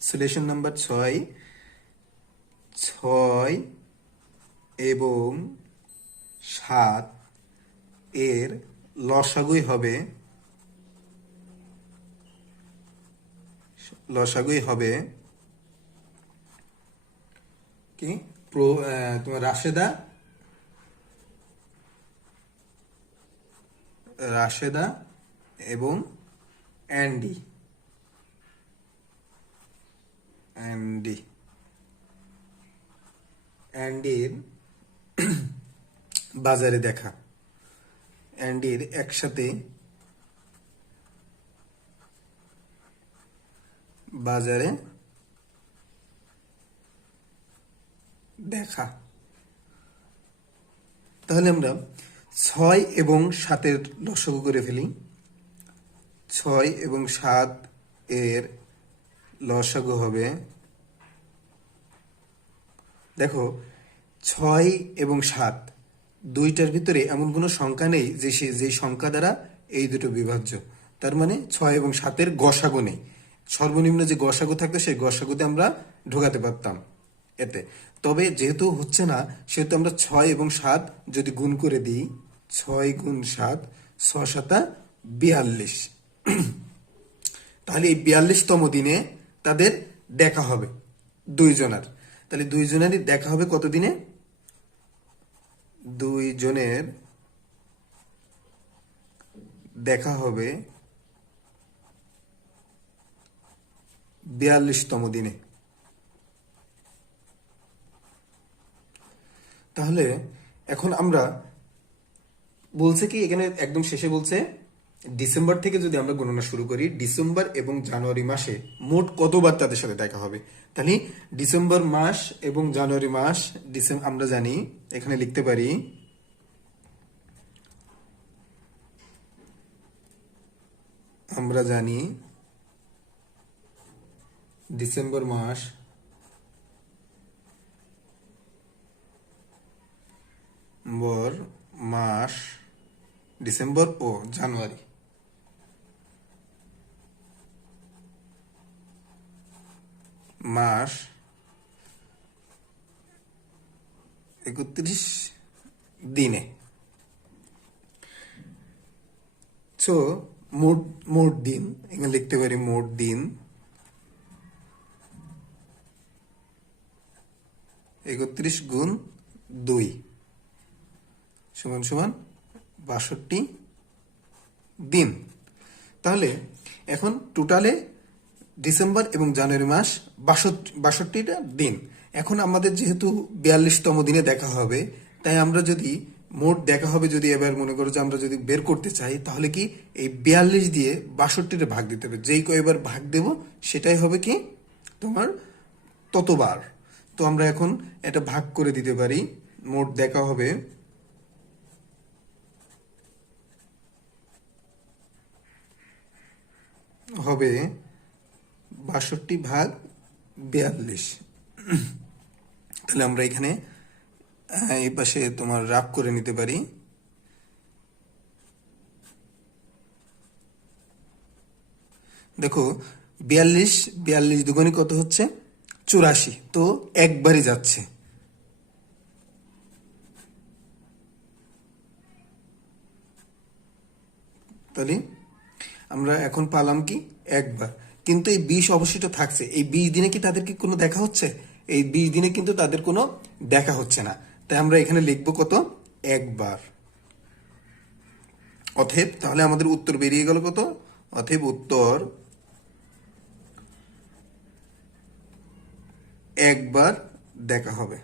Solution number 6, 6 এবং 7 এর লসাগুই হবে কি তোমার রাশেদা এবং অ্যান্ডি অ্যান্ডির বাজারে দেখা, অ্যান্ডির একসাথে বাজারে দেখা। তাহলে আমরা 6 এবং 7-এর লসাগু করে ফেলি। 6 এবং 7 এর লসাগু হবে, দেখো 6 এবং 7 দুইটার ভিতরে এমন কোনো সংখ্যা নেই যে সংখ্যা দ্বারা এই দুটো বিভাজ্য। তার মানে 6 এবং 7-এর গসাগু নেই। সর্বনিম্ন যে গসাগু থাকতো সেই গসাগুতে আমরা ঢোকাতে পারতাম এতে। তবে যেহেতু হচ্ছে না, সেহেতু আমরা 6 এবং 7 যদি গুণ করে দিই, 6 গুণ 7, 6 7 42। তাহলে এই 42তম দিনে তাদের দেখা হবে দুইজনের। তাহলে দুইজনেরই দেখা হবে কত দিনে? দুইজনের দেখা হবে 42তম দিনে। তাহলে এখন আমরা বলছে কি, এখানে একদম শেষে বলছে ডিসেম্বর থেকে যদি আমরা গণনা শুরু করি, ডিসেম্বর এবং জানুয়ারি মাসে মোট কতবার তাদের সাথে দেখা হবে। তাহলে ডিসেম্বর মাস এবং জানুয়ারি মাস, আমরা জানি এখানে লিখতে পারি ডিসেম্বর মাস ডিসেম্বর ও জানুয়ারি মাস 31 দিনে। তো মোট দিন এখানে লিখতে পারি, মোট দিন 31 গুণ 2 সমান সমান 62 দিন। তাহলে এখন টোটালে ডিসেম্বর এবং জানুয়ারি মাস 62টা দিন। এখন আমাদের যেহেতু 42তম দিনে দেখা হবে, তাই আমরা যদি মোট দেখা হবে, যদি এবার মনে করো যে আমরা যদি বের করতে চাই, তাহলে কি এই 42 দিয়ে 62টা ভাগ দিতে হবে। যেই কয়বার ভাগ দেব সেটাই হবে কি তোমার ততবার। তো আমরা এখন এটা ভাগ করে দিতে পারি। মোট দেখা হবে হবে 62 ভাগ 42। তাহলে আমরা এখানে এই পাশে তোমার রাফ করে নিতে পারি। দেখো 42 দুগুণে কত হচ্ছে? 84। তো একবারই যাচ্ছে। তাহলে আমরা এখন পালাম কি একবার, কিন্তু এই 20 অবশিষ্ট থাকছে। এই 20 দিনে কি তাদের কি কোনো দেখা হচ্ছে? এই 20 দিনে কিন্তু তাদের কোনো দেখা হচ্ছে না। তাই আমরা এখানে লিখবো কত? একবার। অতএব তাহলে আমাদের উত্তর বেরিয়ে গেল কত? অতএব উত্তর একবার দেখা হবে।